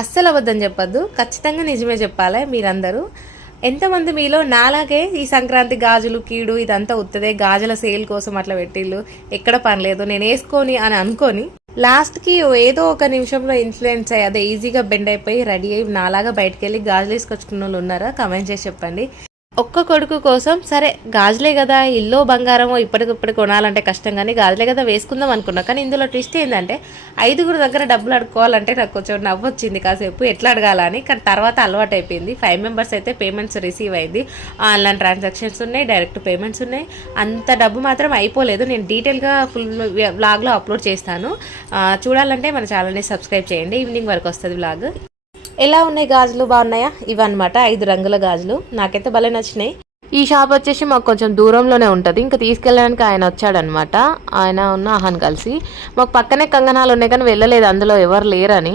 అస్సలు అబద్ధం చెప్పొద్దు, ఖచ్చితంగా నిజమే చెప్పాలి మీరందరూ. ఎంతమంది మీలో నాలాగే ఈ సంక్రాంతి గాజులు కీడు ఇదంతా ఉత్తదే, గాజుల సేల్ కోసం అట్లా పెట్టిళ్ళు, ఎక్కడ పనిలేదు నేను వేసుకొని అని అనుకొని లాస్ట్కి ఏదో ఒక నిమిషంలో ఇన్ఫ్లుయెన్స్ అయ్యి అదే ఈజీగా బెండ్ అయిపోయి రెడీ అయ్యి నాలాగా బయటకు వెళ్ళి గాజులు వేసుకొచ్చుకున్న వాళ్ళు ఉన్నారా? కమెంట్ చేసి చెప్పండి. ఒక్క కొడుకు కోసం సరే గాజులే కదా, ఇల్లు బంగారమో ఇప్పటికిప్పుడు కొనాలంటే కష్టం, కానీ గాజులే కదా వేసుకుందాం అనుకున్నా. కానీ ఇందులో ట్విస్ట్ ఏంటంటే 5గురు దగ్గర డబ్బులు అడుక్కోవాలంటే నాకు కొంచెం నవ్వు వచ్చింది కాసేపు, ఎట్లా అడగాలని. కానీ తర్వాత అలవాటు అయిపోయింది. 5 మెంబర్స్ అయితే పేమెంట్స్ రిసీవ్ అయింది, ఆన్లైన్ ట్రాన్సాక్షన్స్ ఉన్నాయి, డైరెక్ట్ పేమెంట్స్ ఉన్నాయి. అంత డబ్బు మాత్రం అయిపోలేదు. నేను డీటెయిల్గా ఫుల్ వ్లాగ్లో అప్లోడ్ చేస్తాను, చూడాలంటే మన ఛానల్ని సబ్స్క్రైబ్ చేయండి. ఈవినింగ్ వరకు వస్తుంది వ్లాగ్. ఎలా ఉన్నాయి గాజులు, బాగున్నాయా? ఇవన్నమాట 5 రంగుల గాజులు, నాకైతే భలే నచ్చినాయి. ఈ షాప్ వచ్చేసి మాకు కొంచెం దూరంలోనే ఉంటుంది, ఇంకా తీసుకెళ్ళడానికి ఆయన వచ్చాడనమాట. ఆయన ఉన్న ఆహన్ కలిసి మాకు పక్కనే కంగనాలు ఉన్నాయి కానీ వెళ్ళలేదు, అందులో ఎవరు లేరని.